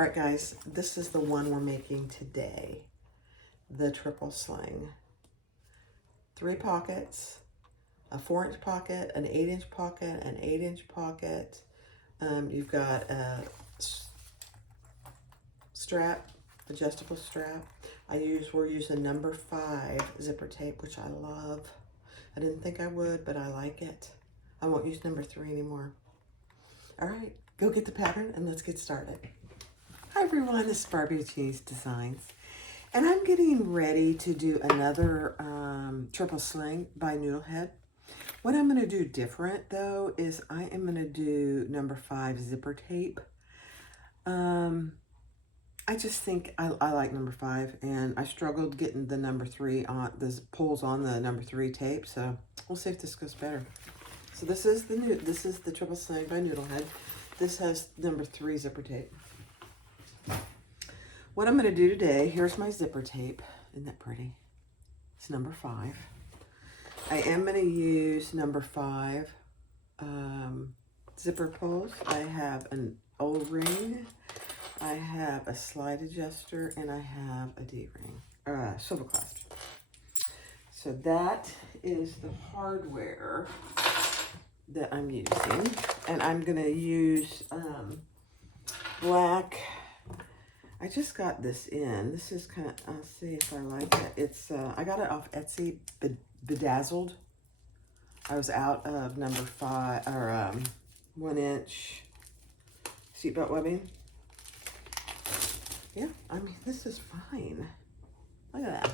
All right, guys, this is the one we're making today. The Triple Sling. 3 pockets, a 4-inch pocket, an 8-inch pocket, an 8-inch pocket. You've got a strap, adjustable strap. We're using number 5 zipper tape, which I love. I didn't think I would, but I like it. I won't use number 3 anymore. All right, go get the pattern and let's get started. Hi everyone, this is Barbie with Jeannie's Designs. And I'm getting ready to do another Triple Sling by Noodlehead. What I'm going to do different, though, is I am going to do number 5 zipper tape. I just think I like number 5, and I struggled getting the number 3 on, the pulls on the number 3 tape, so we'll see if this goes better. So this is the Triple Sling by Noodlehead. This has number 3 zipper tape. What I'm going to do today, here's my zipper tape. Isn't that pretty? It's number 5. I am going to use number 5 zipper pulls. I have an O-ring, I have a slide adjuster, and I have a D-ring, silver clasp. So that is the hardware that I'm using. And I'm going to use black. I just got this in. This is kind of, I'll see if I like it. It's, I got it off Etsy, Bedazzled. I was out of number 5, or 1-inch seatbelt webbing. Yeah, I mean, this is fine. Look at that.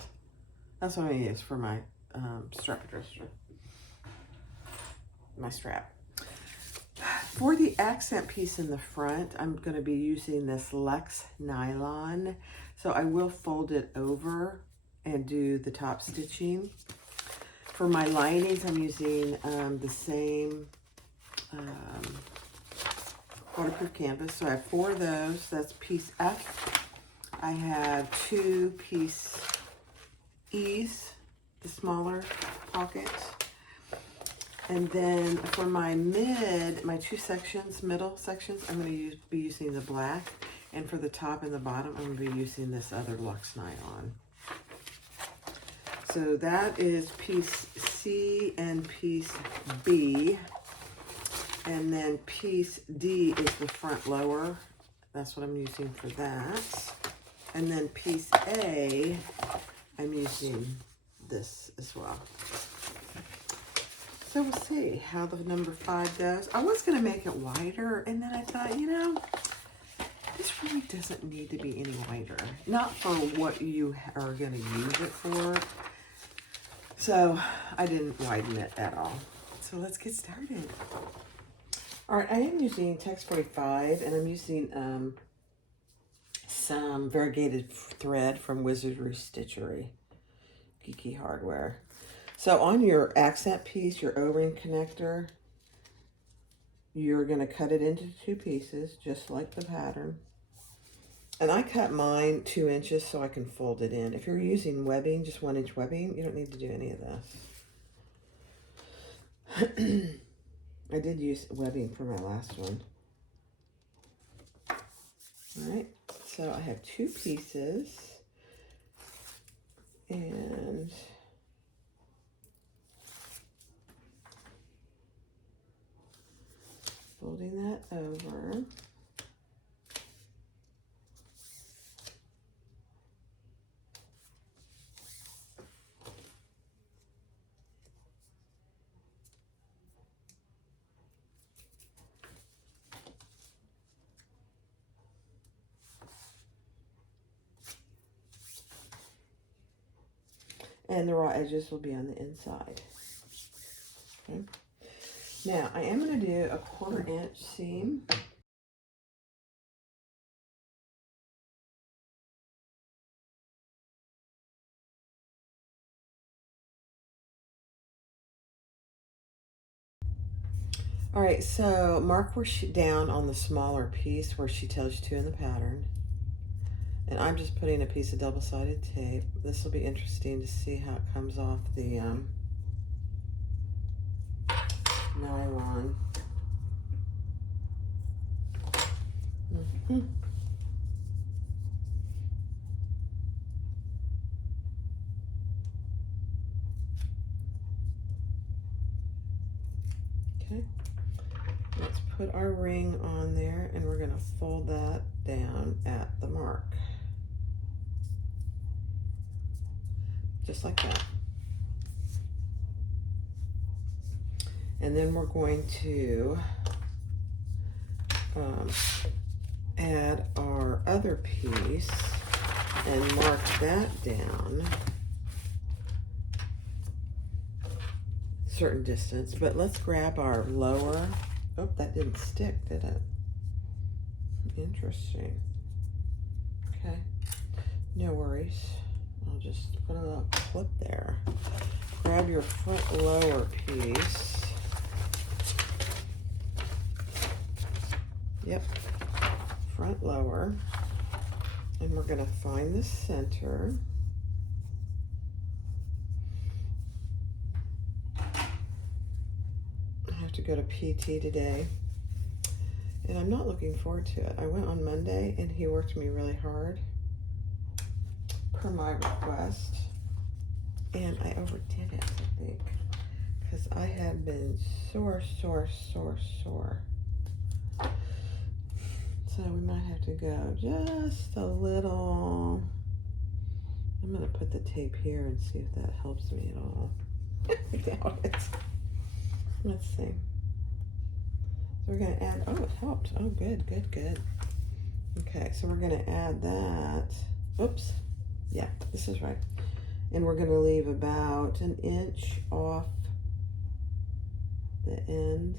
That's what I'm going to use for my strap adjuster. My strap. For the accent piece in the front, I'm going to be using this Lex nylon. So I will fold it over and do the top stitching. For my linings, I'm using the same waterproof canvas. So I have 4 of those. That's piece F. I have 2 piece E's, the smaller pockets. And then for my my 2 sections, middle sections, I'm going to be using the black. And for the top and the bottom, I'm going to be using this other Luxe nylon. So that is piece C and piece B. And then piece D is the front lower. That's what I'm using for that. And then piece A, I'm using this as well. So we'll see how the number 5 goes. I was going to make it wider, and then I thought, you know, this really doesn't need to be any wider. Not for what you are going to use it for. So I didn't widen it at all. So let's get started. All right, I am using Text 45, and I'm using some variegated thread from Wizardry Stitchery. Geeky hardware. So on your accent piece, your O-ring connector, you're going to cut it into 2 pieces, just like the pattern. And I cut mine 2 inches so I can fold it in. If you're using webbing, just 1-inch webbing, you don't need to do any of this. I did use webbing for my last one. All right, so I have 2 pieces. And folding that over. And the raw edges will be on the inside. Okay. Now, I am going to do a 1/4 inch seam. All right, so mark where down on the smaller piece where she tells you to in the pattern. And I'm just putting a piece of double-sided tape. This will be interesting to see how it comes off the nylon. Okay, let's put our ring on there, and we're going to fold that down at the mark. Just like that. And then we're going to add our other piece and mark that down certain distance. But let's grab our lower. Oh, that didn't stick, did it? Interesting. Okay, no worries. I'll just put a little clip there. Grab your front lower piece. Yep, front lower. And we're going to find the center. I have to go to PT today, and I'm not looking forward to it. I went on Monday, and he worked me really hard, per my request, and I overdid it, I think, because I had been sore. So we might have to go just a little. I'm going to put the tape here and see if that helps me at all. I doubt it. Let's see. So we're going to add, oh, it helped. Oh, good. Okay, so we're going to add that. Oops. Yeah, this is right. And we're going to leave about an inch off the end.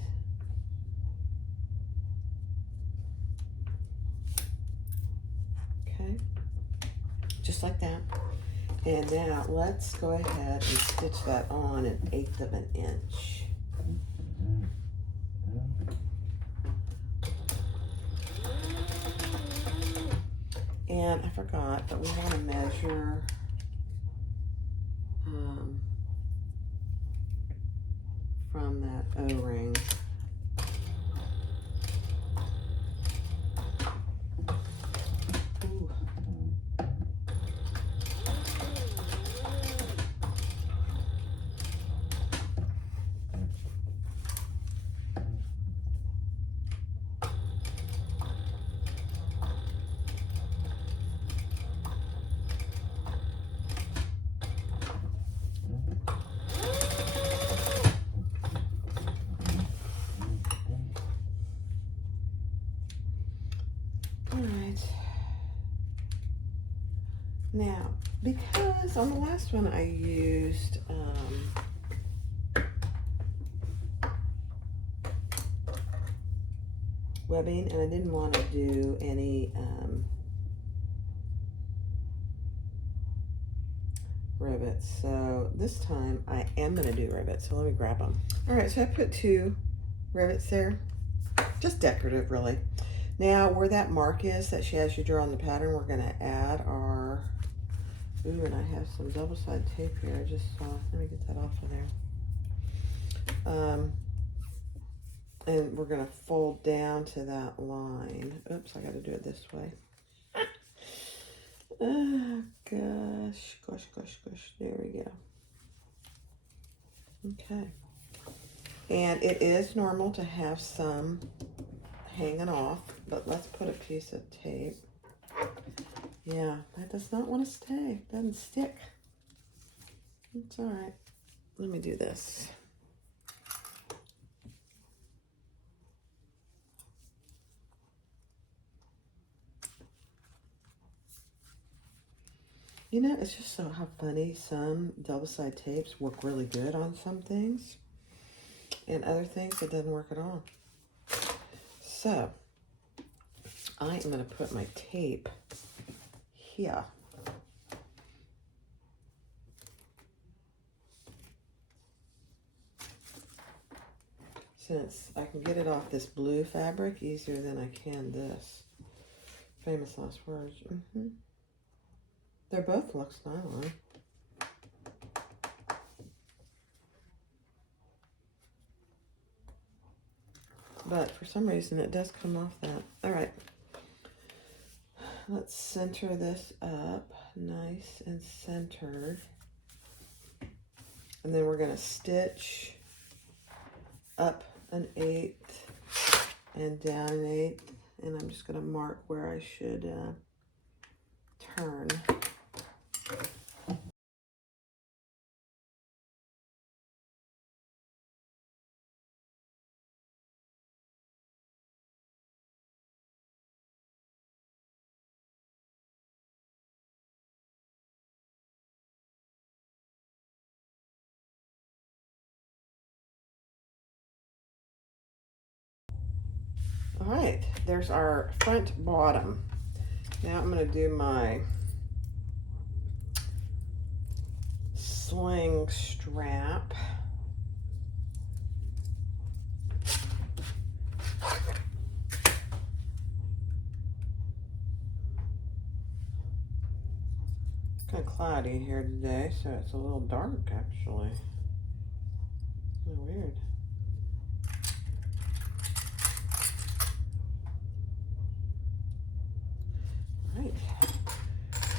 Okay, just like that. And now let's go ahead and stitch that on 1/8 of an inch. And I forgot, but we want to measure from that O-ring. Now, because on the last one I used webbing, and I didn't want to do any rivets, so this time I am going to do rivets, so let me grab them. All right, so I put 2 rivets there, just decorative really. Now where that mark is that she has you draw on the pattern, we're going to add our, ooh, and I have some double-sided tape here. I just saw, let me get that off of there. And we're going to fold down to that line. Oops, I got to do it this way. Oh, gosh. There we go. Okay. And it is normal to have some hanging off, but let's put a piece of tape. Yeah, that does not want to stay. It doesn't stick. It's all right. Let me do this. You know, it's just so how funny some double-sided tapes work really good on some things, and other things it doesn't work at all. So I am going to put my tape here. Since I can get it off this blue fabric easier than I can this. Famous last words. They're both Lux nylon. But for some reason it does come off that. All right. Let's center this up nice and centered. And then we're going to stitch up an 1/8 and down an 1/8, and I'm just going to mark where I should turn. All right, there's our front bottom. Now I'm going to do my sling strap. Kind of cloudy here today, so it's a little dark actually. Kind of weird. All right.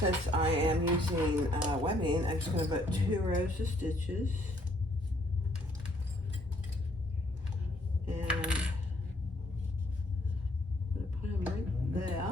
Since I am using webbing, I'm just going to put 2 rows of stitches. And I'm going to put them right there.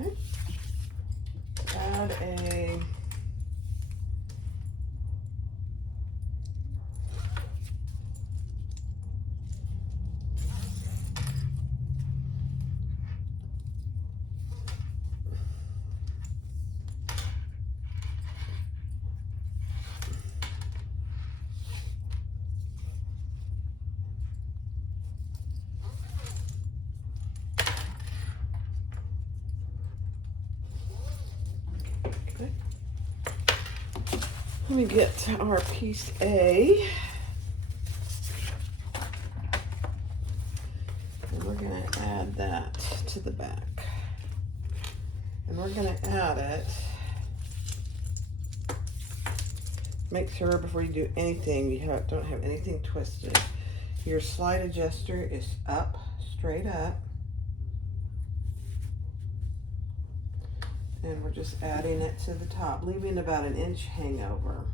Okay. Add a let me get our piece A. And we're going to add that to the back. And we're going to add it. Make sure before you do anything, you don't have anything twisted. Your slide adjuster is up, straight up. And we're just adding it to the top, leaving about an inch hangover.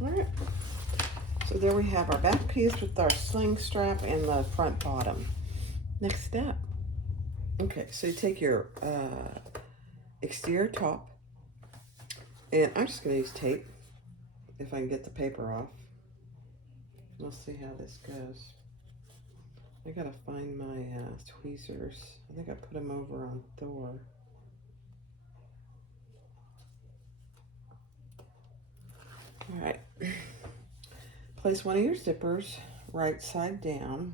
All right. So there we have our back piece with our sling strap and the front bottom. Next step. Okay, so you take your exterior top, and I'm just going to use tape if I can get the paper off. We'll see how this goes. I got to find my tweezers. I think I put them over on Thor. All right. Place one of your zippers right side down.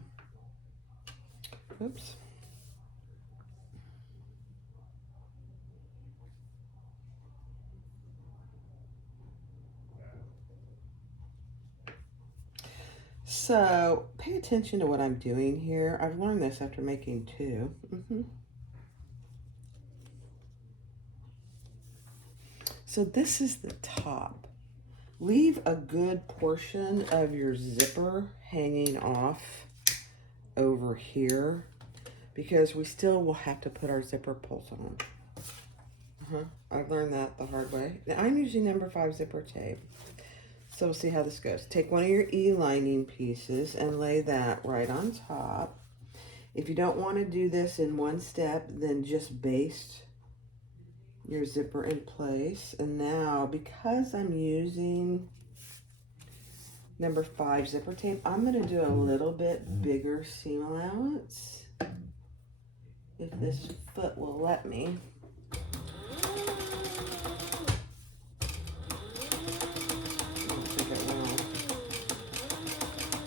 Oops. So pay attention to what I'm doing here. I've learned this after making 2. So this is the top. leave a good portion of your zipper hanging off over here, because we still will have to put our zipper pulls on. I learned that the hard way. Now, I'm using number 5 zipper tape. So we'll see how this goes. Take one of your E-lining pieces and lay that right on top. If you don't want to do this in one step, then just baste your zipper in place. And now, because I'm using number 5 zipper tape, I'm going to do a little bit bigger seam allowance, if this foot will let me.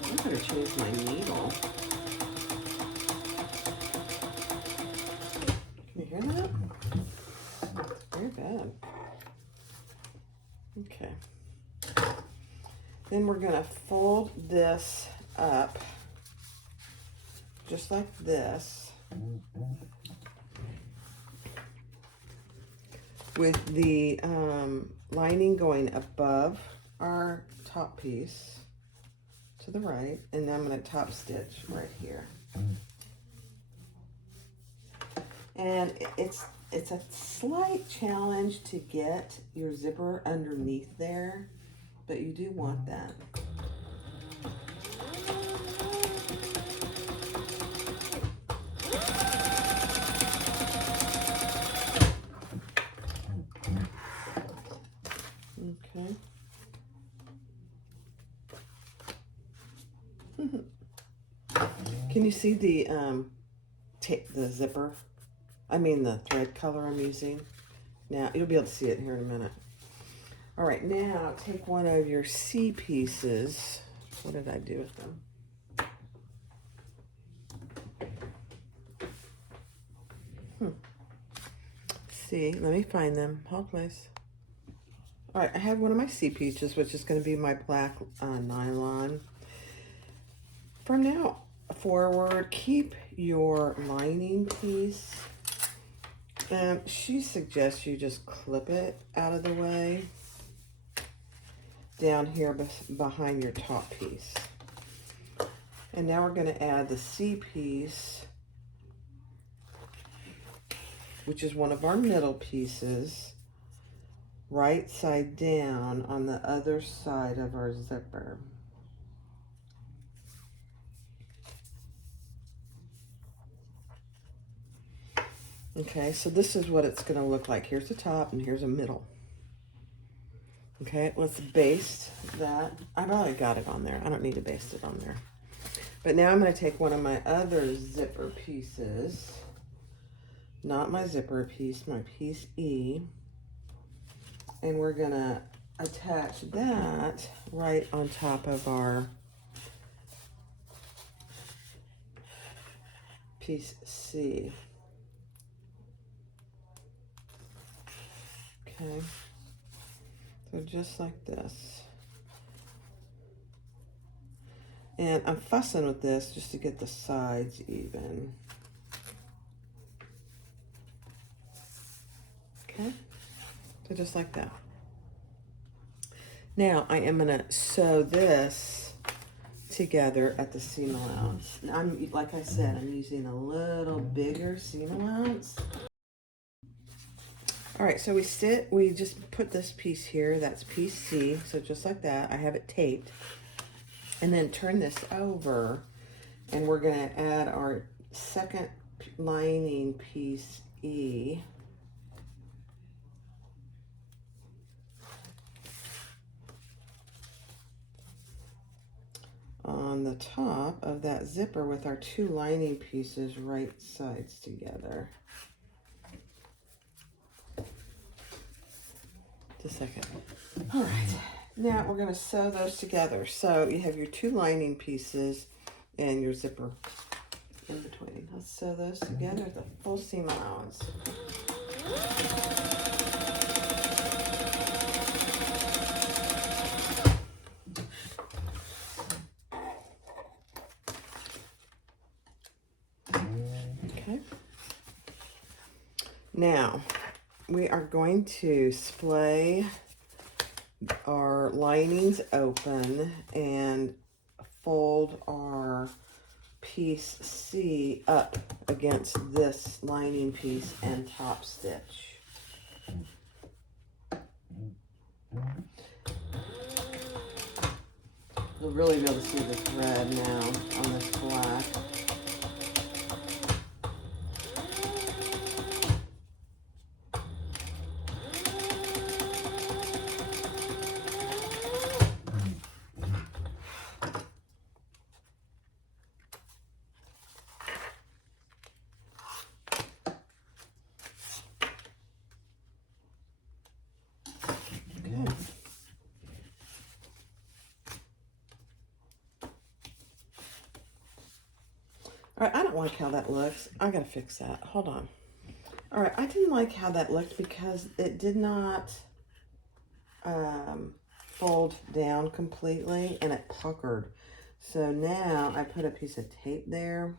I better change my needle. Can you hear that? Very bad. Okay. Then we're going to fold this up just like this, with the lining going above our top piece to the right, and then I'm going to top stitch right here. And it's a slight challenge to get your zipper underneath there, but you do want that. Okay. Can you see the zipper? I mean the thread color I'm using. Now, you'll be able to see it here in a minute. All right, now take one of your C pieces. What did I do with them? See, let me find them. Hold, please. All right, I have one of my C pieces, which is going to be my black nylon. From now forward, keep your lining piece. And she suggests you just clip it out of the way down here behind your top piece. And now we're going to add the C piece, which is one of our middle pieces, right side down on the other side of our zipper. Okay, so this is what it's going to look like. Here's the top and here's a middle. Okay, let's baste that. I've already got it on there. I don't need to baste it on there. But now I'm going to take one of my other zipper pieces, not my zipper piece, my piece E, and we're going to attach that right on top of our piece C. Okay, so just like this. And I'm fussing with this just to get the sides even. Okay, so just like that. Now I am going to sew this together at the seam allowance. Now like I said, I'm using a little bigger seam allowance. All right, so we just put this piece here, that's piece C, so just like that, I have it taped. And then turn this over, and we're gonna add our second lining piece E. On the top of that zipper with our 2 lining pieces right sides together. Just a second. All right, now we're going to sew those together. So you have your 2 lining pieces and your zipper in between. Let's sew those together at the full seam allowance. Okay. Now, we are going to splay our linings open and fold our piece C up against this lining piece and top stitch. You'll really be able to see the thread now on this black. All right, I don't like how that looks. I gotta fix that. Hold on. All right, I didn't like how that looked because it did not fold down completely and it puckered. So now I put a piece of tape there.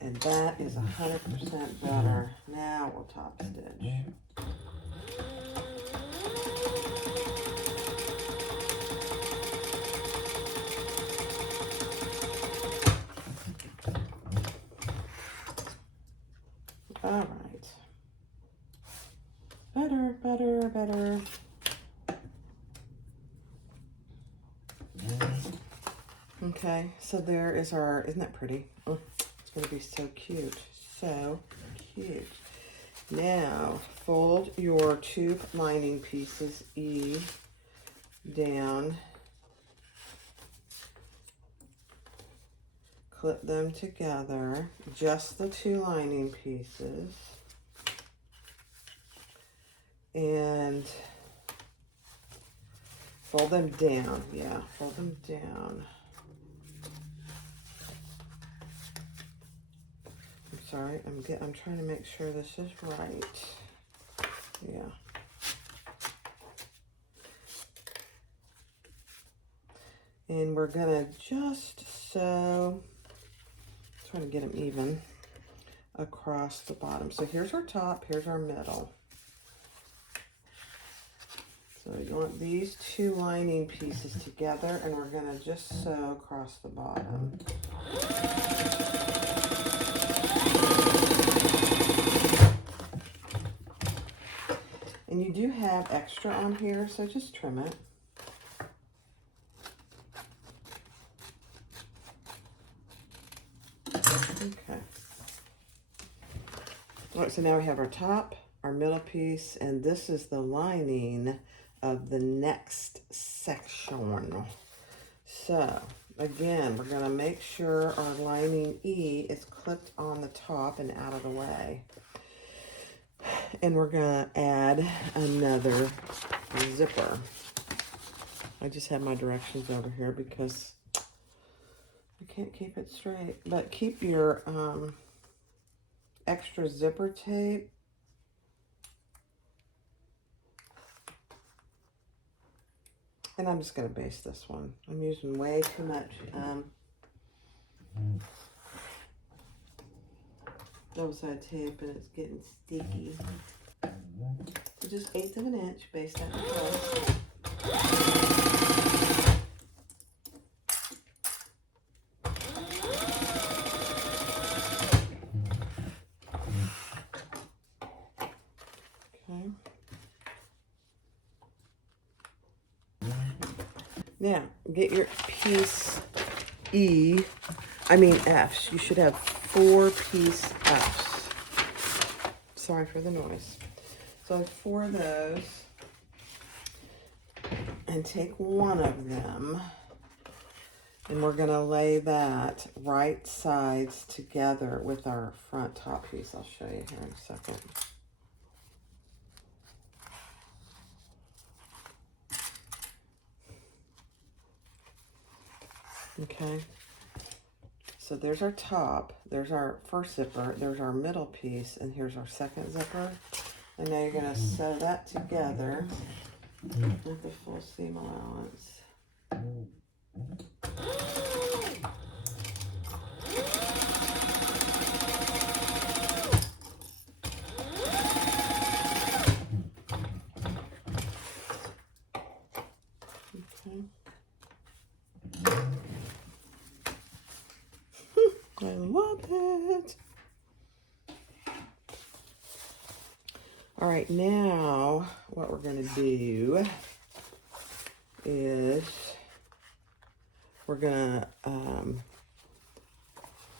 And that is 100% better. Now we'll top stitch. All right. Better, better, better. Okay, so there is our, isn't that pretty? Oh, it's gonna be so cute, so cute. Now, fold your two lining pieces E down, clip them together, just the two lining pieces, and fold them down. Yeah, fold them down. I'm sorry, I'm trying to make sure this is right. Yeah. And we're gonna just sew, trying to get them even across the bottom. So here's our top, here's our middle. So you want these two lining pieces together, and we're gonna just sew across the bottom. And you do have extra on here, so just trim it. Okay. All right, so now we have our top, our middle piece, and this is the lining of the next section. So again, we're gonna make sure our lining E is clipped on the top and out of the way. And we're gonna add another zipper. I just have my directions over here because I can't keep it straight. But keep your extra zipper tape. And I'm just gonna base this one. I'm using way too much double-sided tape and it's getting sticky. So just 1/8 of an inch, base that across. Okay. Now, get your piece Fs. You should have 4-piece Fs. Sorry for the noise. So I have 4 of those. And take one of them. And we're going to lay that right sides together with our front top piece. I'll show you here in a second. Okay, so there's our top, there's our first zipper, there's our middle piece, and here's our second zipper. And now you're going to sew that together with the full seam allowance. it. All right, now what we're going to do is we're going to,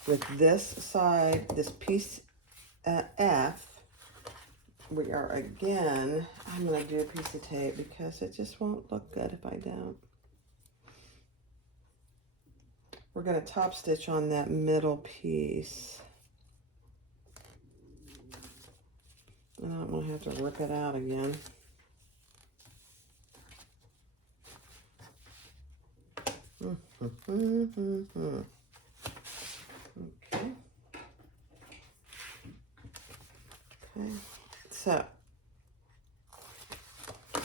with this side, this piece F, we are again, I'm going to do a piece of tape because it just won't look good if I don't. We're going to top stitch on that middle piece. And I'm going to have to rip it out again. Okay. Okay. So,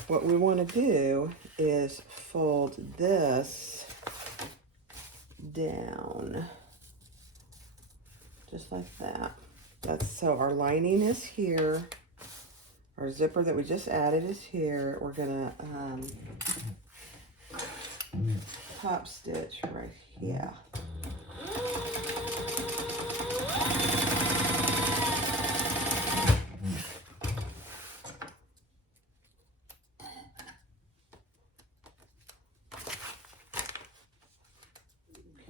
what we want to do is fold this down. Just like that. That's so our lining is here. Our zipper that we just added is here. We're gonna top stitch right here.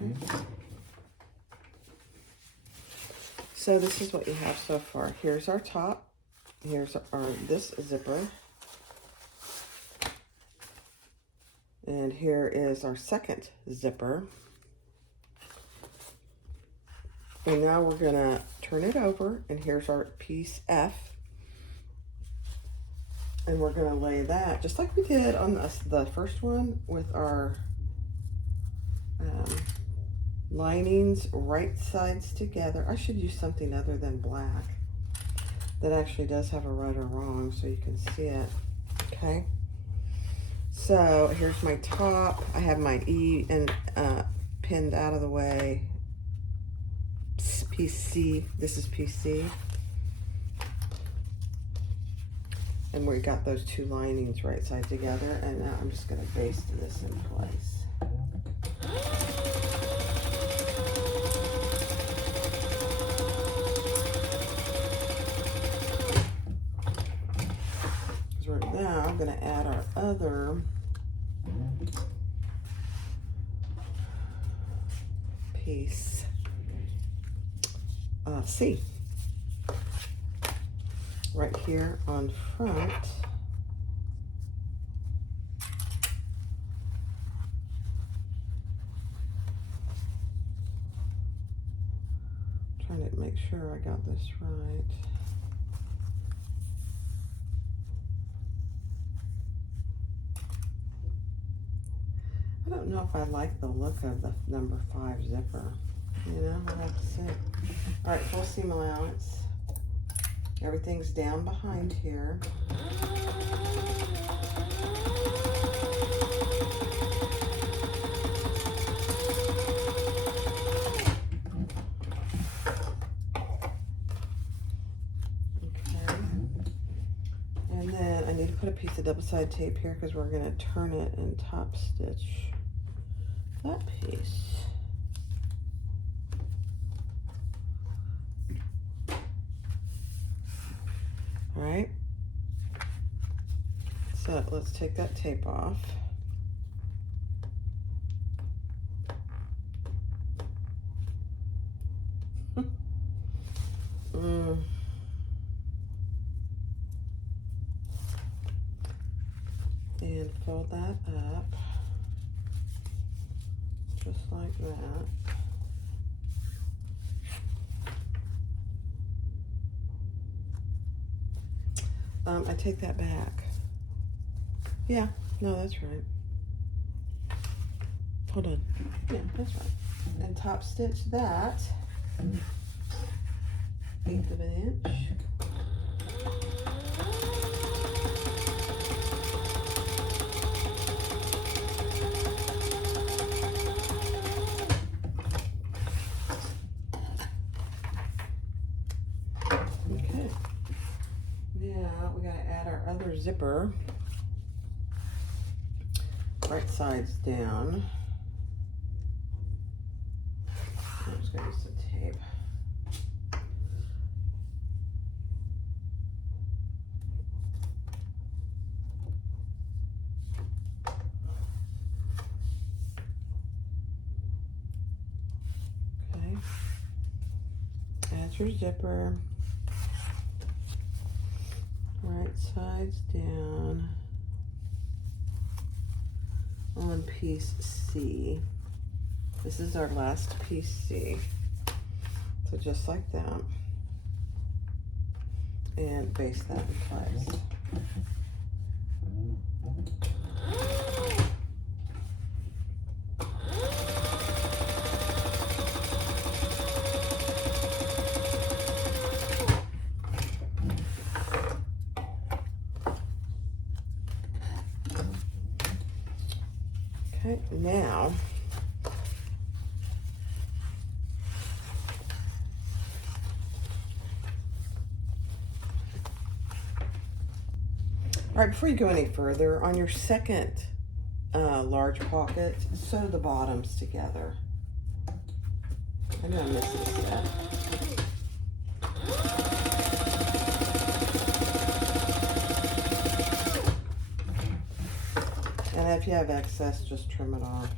Okay. So this is what you have so far. Here's our top. Here's our this zipper. And here is our second zipper. And now we're gonna turn it over, and here's our piece F. And we're gonna lay that, just like we did on the first one, with our linings right sides together. I should use something other than black that actually does have a right or wrong so you can see it. Okay. So here's my top. I have my E and pinned out of the way. Piece C. This is piece C. And we got those two linings right side together. And now I'm just going to baste this in place. So right now I'm going to add our other piece, C, right here on front. Trying to make sure I got this right. I don't know if I like the look of the number 5 zipper. You know, I'll have to see. All right, full seam allowance. Everything's down behind here. Okay. And then I need to put a piece of double-sided tape here because we're going to turn it and top stitch that piece. All right, so let's take that tape off. And fold that up, just like that. I take that back. Yeah, no, that's right. Hold on. Yeah, that's right. And top stitch that 1/8 of an inch. Okay. Now we gotta add our other zipper. Right side's down. I'm just gonna use some tape. your zipper. Right sides down on piece C. This is our last piece C. So just like that. And baste that in place. Okay, now all right, before you go any further, on your second large pocket, sew the bottoms together. I know I missed this step. And if you have excess, just trim it off.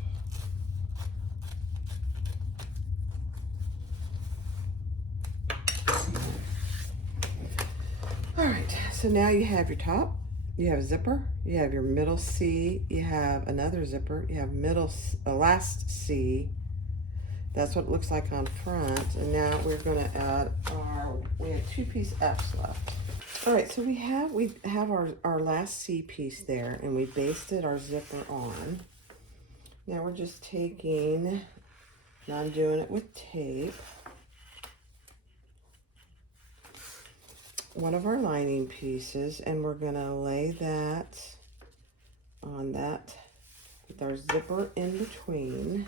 All right, so now you have your top, you have a zipper, you have your middle C, you have another zipper, you have last C. That's what it looks like on front. And now we're gonna add we have 2 piece F's left. All right, so we have our last C piece there, and we basted our zipper on. Now we're just taking, now I'm doing it with tape, one of our lining pieces, and we're gonna lay that on that with our zipper in between.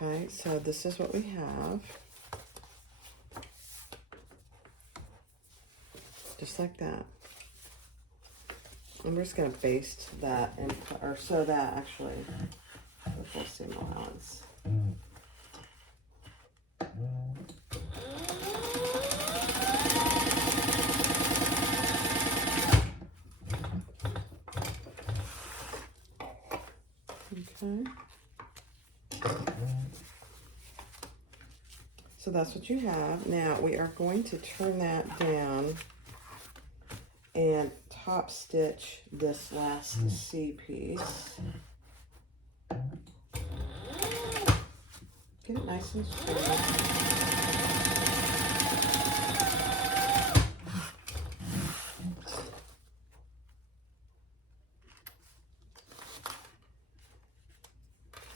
Okay, so this is what we have. Just like that. And we're just gonna baste that or sew that actually with full seam allowance. Okay. So that's what you have. Now we are going to turn that down and top stitch this last C piece. Get it nice and straight.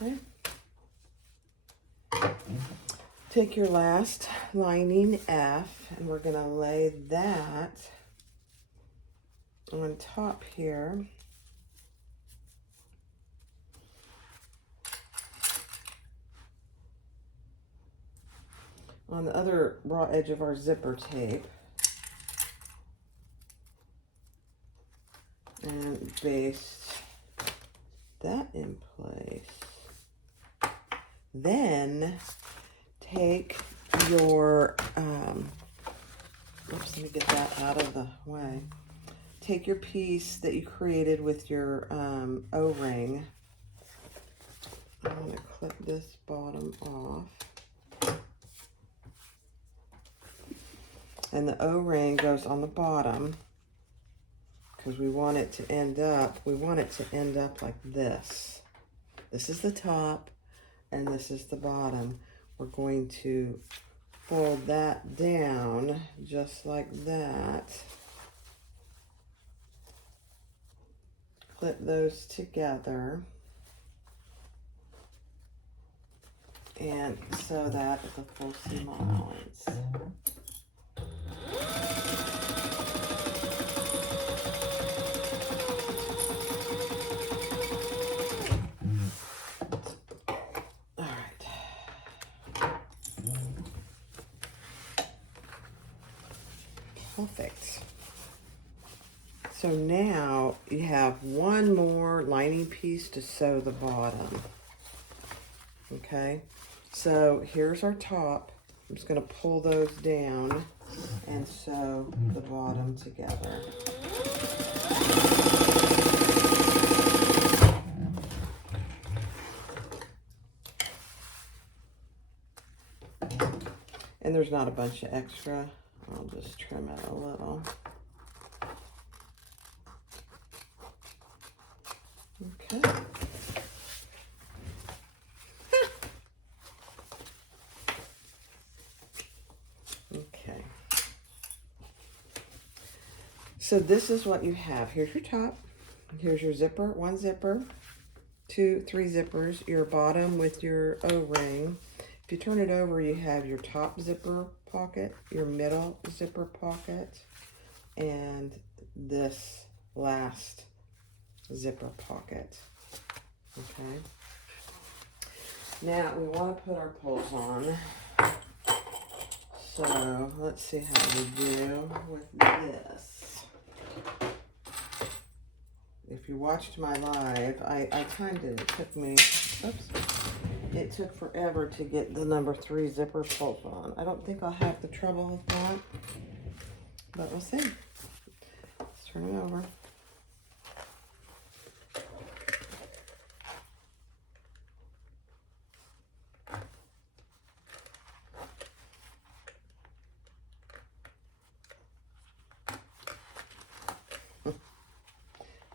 Okay. Take your last lining F, and we're gonna lay that on top here. On the other raw edge of our zipper tape. And baste that in place. Then take your, oops, let me get that out of the way. Take your piece that you created with your O-ring. I'm going to clip this bottom off. And the O-ring goes on the bottom because we want it to end up, like this. This is the top and this is the bottom. We're going to fold that down just like that. Clip those together and sew that with a full seam allowance. All right. Perfect. So now you have one more lining piece to sew the bottom. Okay, so here's our top. I'm just going to pull those down and sew the bottom together. And there's not a bunch of extra. I'll just trim it a little. Okay. Okay. So this is what you have. Here's your top. Here's your zipper. One zipper. Three zippers. Your bottom with your O-ring. If you turn it over, you have your top zipper pocket, your middle zipper pocket, and this last zipper pocket. Okay. Now we want to put our poles on. So let's see how we do with this. If you watched my live, I timed it. It took me, oops. It took forever to get the number 3 zipper pulled on. I don't think I'll have the trouble with that, but we'll see. Let's turn it over.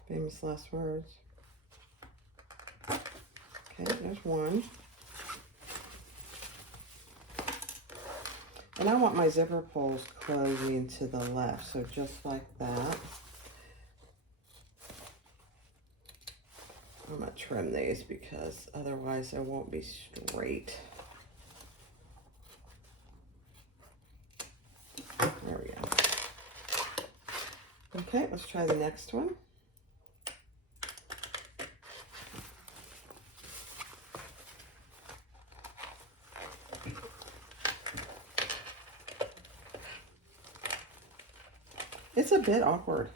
Famous last words. Okay, there's one. And I want my zipper pulls closing to the left, so just like that. I'm going to trim these because otherwise it won't be straight. There we go. Okay, let's try the next one. It's a bit awkward,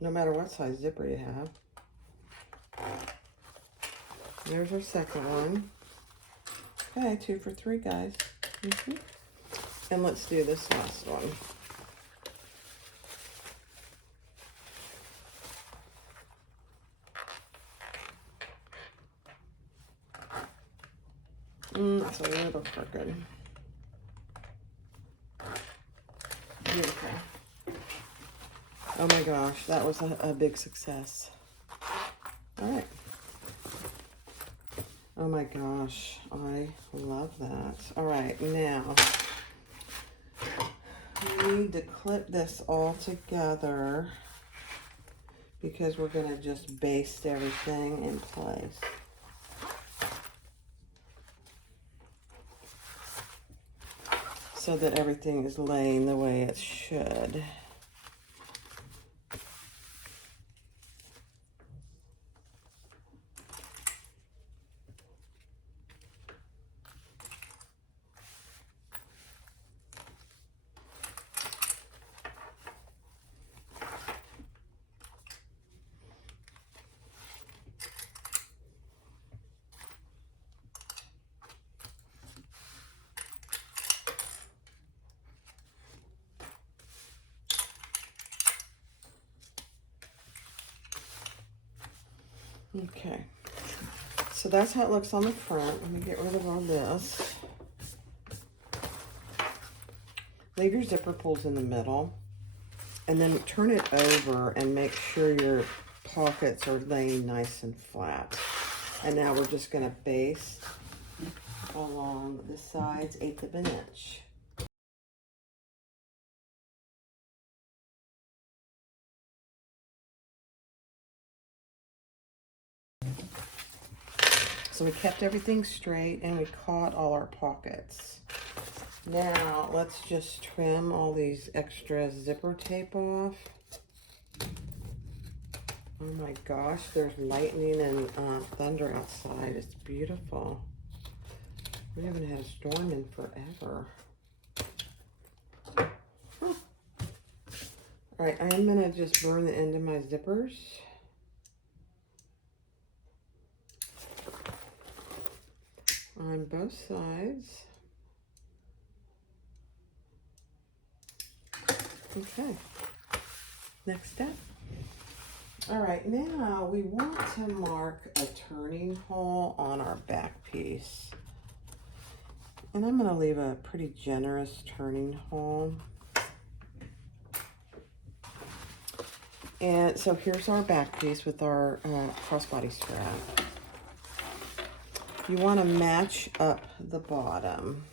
no matter what size zipper you have. There's our second one. Okay, 2 for 3, guys. And let's do this last one. That's a little crooked. Beautiful. Oh my gosh, that was a big success. All right. Oh my gosh, I love that. All right, now we need to clip this all together because we're going to just baste everything in place. So that everything is laying the way it should. Okay, so that's how it looks on the front. Let me get rid of all this. Leave your zipper pulls in the middle, and then turn it over and make sure your pockets are laying nice and flat. And now we're just going to baste along the sides, 1/8 of an inch. So we kept everything straight and we caught all our pockets. Now let's just trim all these extra zipper tape off. Oh my gosh, there's lightning and thunder outside. It's beautiful. We haven't had a storm in forever. Huh. All right, I'm gonna just burn the end of my zippers. On both sides. Okay, next step. All right, now we want to mark a turning hole on our back piece. And I'm going to leave a pretty generous turning hole. And so here's our back piece with our crossbody strap. You want to match up the bottom.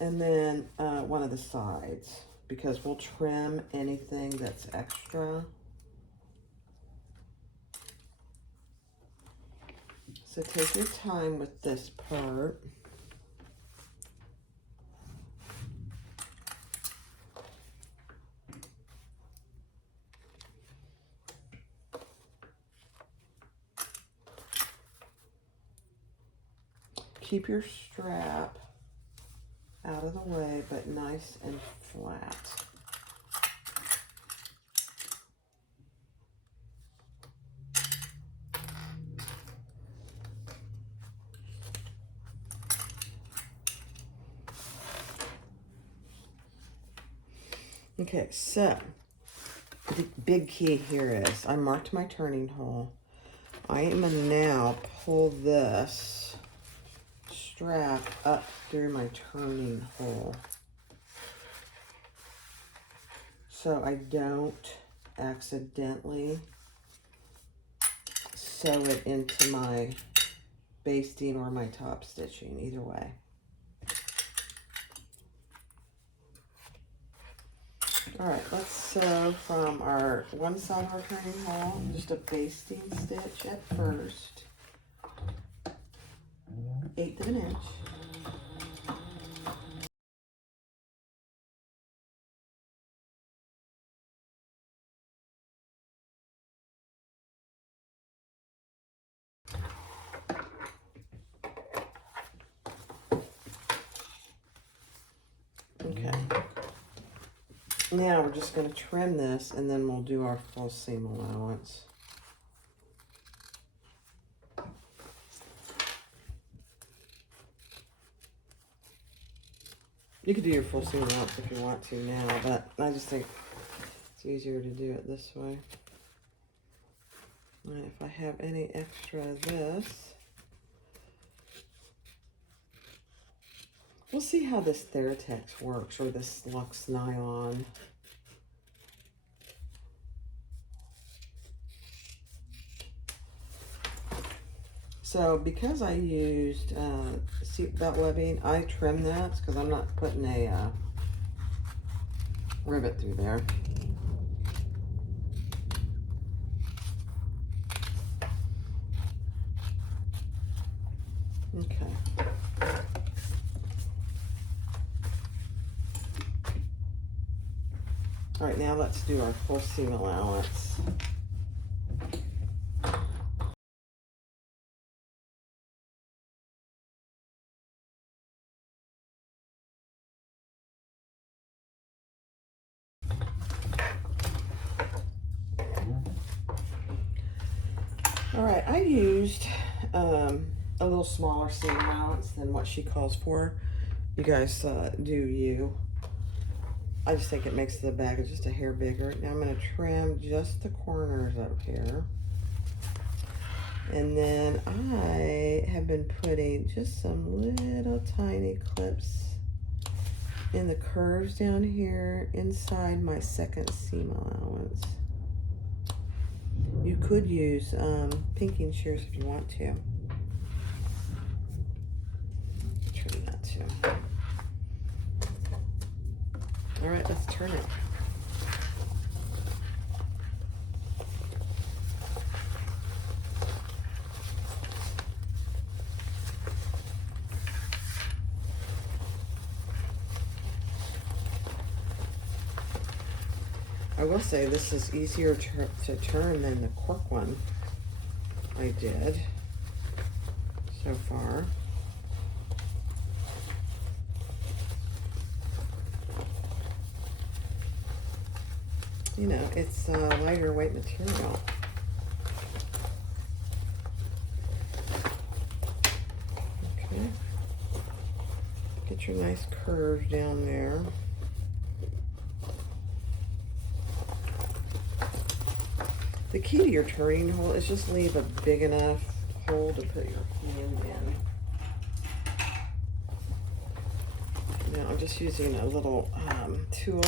And then one of the sides, because we'll trim anything that's extra. So take your time with this part. Keep your strap out of the way, but nice and flat. Okay, so the big key here is I marked my turning hole. I am going to now pull this strap up through my turning hole so I don't accidentally sew it into my basting or my top stitching, either way. All right, let's sew from our one side of our turning hole, just a basting stitch at first, 1/8 of an inch. Okay. Now we're just going to trim this and then we'll do our full seam allowance. You could do your full seam allowance if you want to now, but I just think it's easier to do it this way. And if I have any extra of this, we'll see how this Theratex works, or this Luxe nylon. So because I used seatbelt webbing, I trimmed that because I'm not putting a rivet through there. Okay. All right, now let's do our full seam allowance. All right, I used a little smaller seam allowance than what she calls for. You guys do you. I just think it makes the bag just a hair bigger. Now I'm going to trim just the corners up here. And then I have been putting just some little tiny clips in the curves down here inside my second seam allowance. You could use pinking shears if you want to. Trim that too. All right, let's turn it. I will say this is easier to turn than the cork one I did so far. You know, it's lighter weight material. Okay. Get your nice curves down there. The key to your turning hole is just leave a big enough hole to put your hand in. Now I'm just using a little tool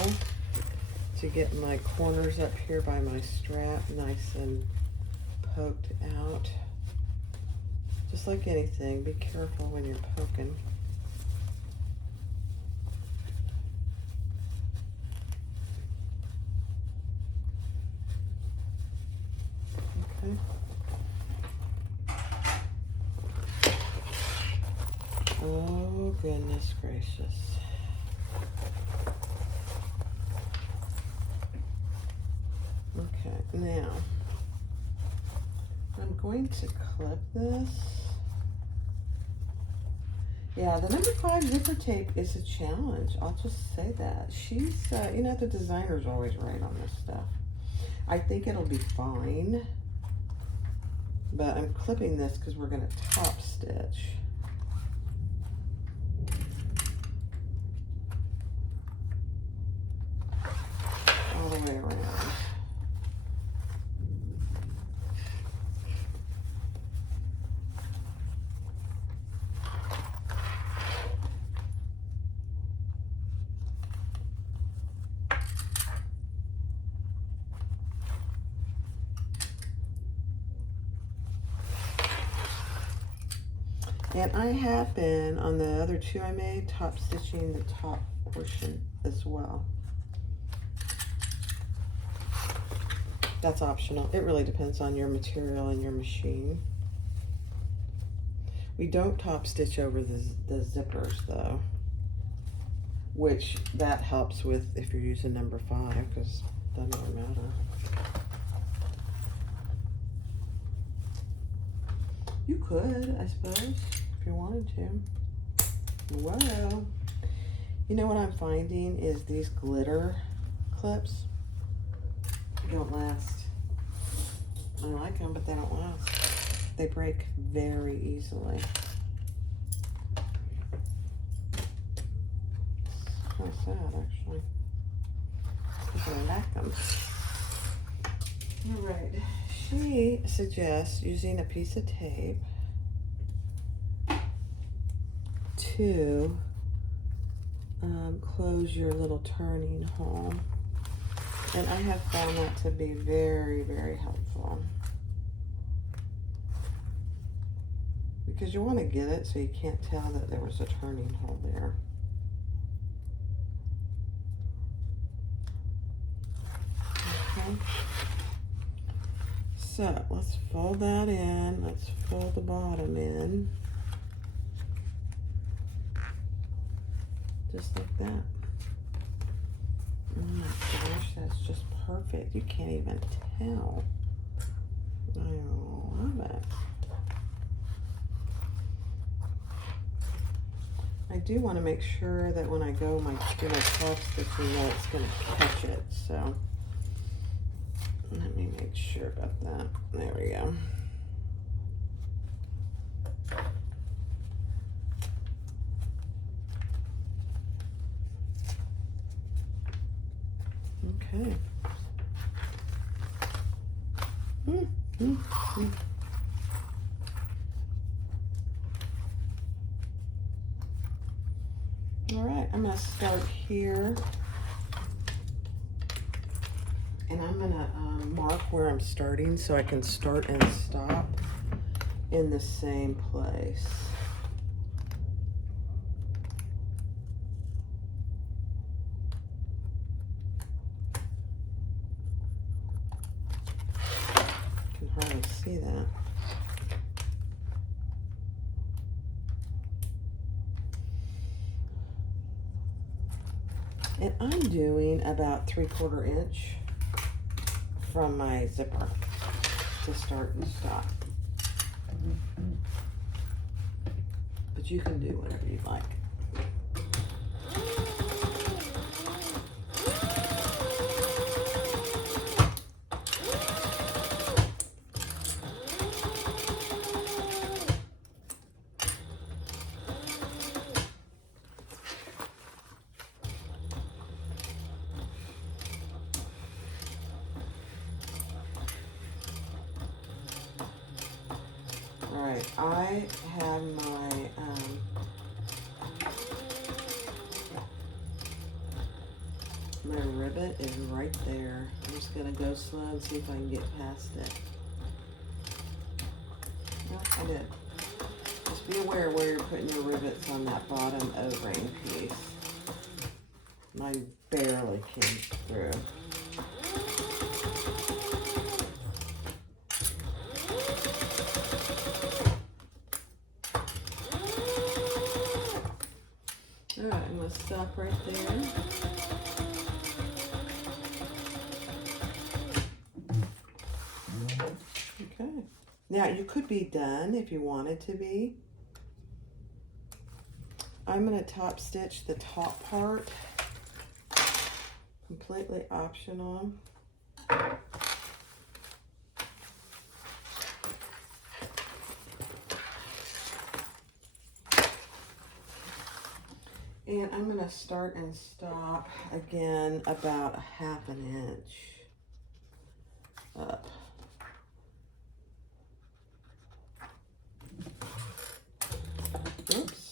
to get my corners up here by my strap nice and poked out. Just like anything, be careful when you're poking. Okay. Oh, goodness gracious. Okay, now I'm going to clip this. Yeah, the number 5 zipper tape is a challenge. I'll just say that. She's, you know, the designer's always right on this stuff. I think it'll be fine, but I'm clipping this because we're going to top stitch. All the way around. And I have been, on the other 2 I made, top stitching the top portion as well. That's optional. It really depends on your material and your machine. We don't top stitch over the zippers though, which that helps with if you're using number 5, because it doesn't really matter. You could, I suppose, if you wanted to. Whoa. You know what I'm finding is these glitter clips don't last. I like them, but they don't last. They break very easily. It's kind of sad, actually, because I like them. All right. She suggests using a piece of tape to close your little turning hole. And I have found that to be very, very helpful. Because you want to get it so you can't tell that there was a turning hole there. Okay. So let's fold that in. Let's fold the bottom in. Just like that. Oh my gosh, that's just perfect. You can't even tell. I love it. I do want to make sure that when I go do my top stitching that it's going to catch it. So let me make sure about that. There we go. Okay. All right, I'm going to start here. And I'm going to mark where I'm starting so I can start and stop in the same place. I can hardly see that. And I'm doing about 3/4 inch from my zipper to start and stop. But you can do whatever you like. All right, I have my ribbon is right there. I'm just gonna go slow and see if I can get past it. No, I did. Just be aware where you're putting your rivets on that bottom O-ring piece. Mine barely came through. All right, I'm gonna stop right there. Okay. Now you could be done if you wanted to be. I'm gonna top stitch the top part. Completely optional. And I'm going to start and stop again about 1/2 inch up. Oops.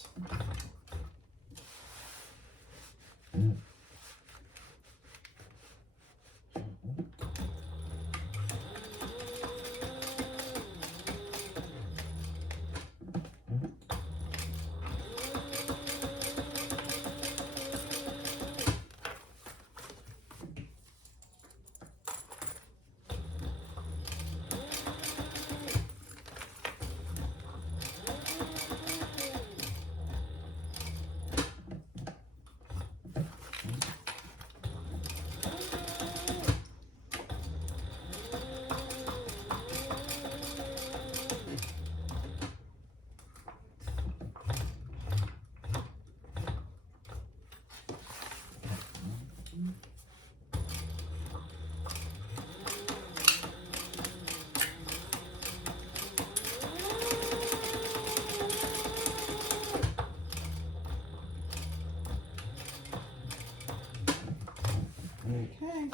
Okay.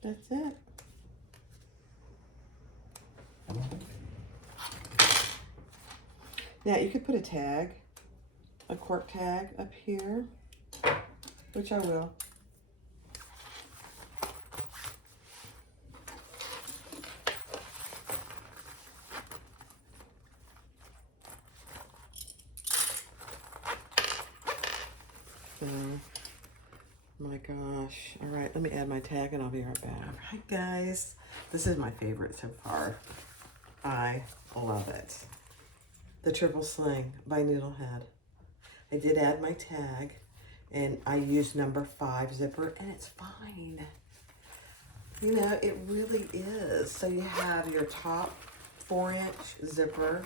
That's it. Now you could put a tag, a cork tag up here, which I will. Oh my gosh. All right, let me add my tag and I'll be right back. All right, guys. This is my favorite so far. I love it. The Triple Sling by Needlehead. I did add my tag and I used number 5 zipper and it's fine. You know, it really is. So you have your top 4-inch zipper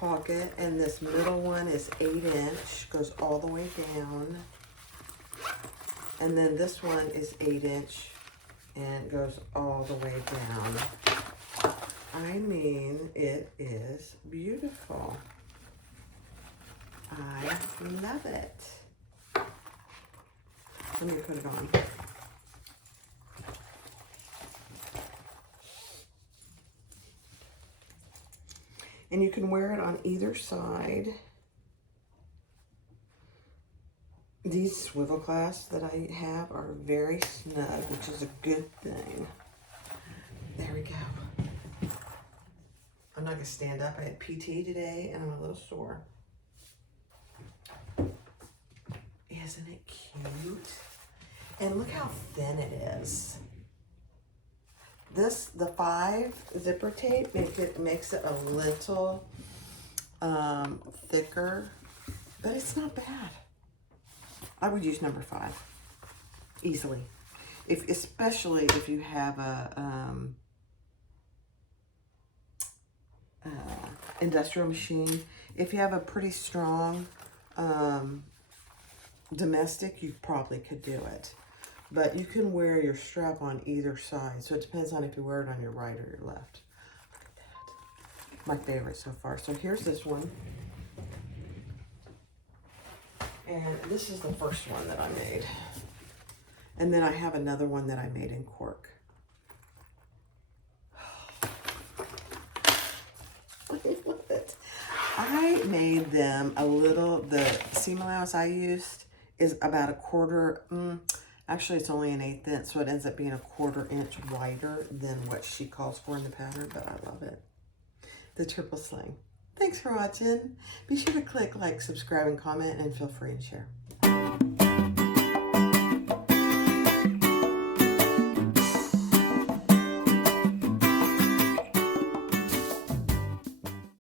pocket and this middle one is 8-inch, goes all the way down. And then this one is 8-inch and goes all the way down. I mean, it is beautiful. I love it. Let me put it on. And you can wear it on either side. These swivel clasps that I have are very snug, which is a good thing. There we go. I'm not gonna stand up. I had PT today and I'm a little sore. Isn't it cute? And look how thin it is. The 5 zipper tape makes it a little thicker, but it's not bad. I would use number 5 easily, especially if you have a industrial machine. If you have a pretty strong domestic, you probably could do it. But you can wear your strap on either side. So it depends on if you wear it on your right or your left. Look at that. My favorite so far. So here's this one. And this is the first one that I made. And then I have another one that I made in cork. I made them a little, the seam allowance I used is about a quarter, actually it's only an 1/8 inch, so it ends up being a 1/4 inch wider than what she calls for in the pattern, but I love it. The Triple Sling. Thanks for watching. Be sure to click like, subscribe, and comment, and feel free to share.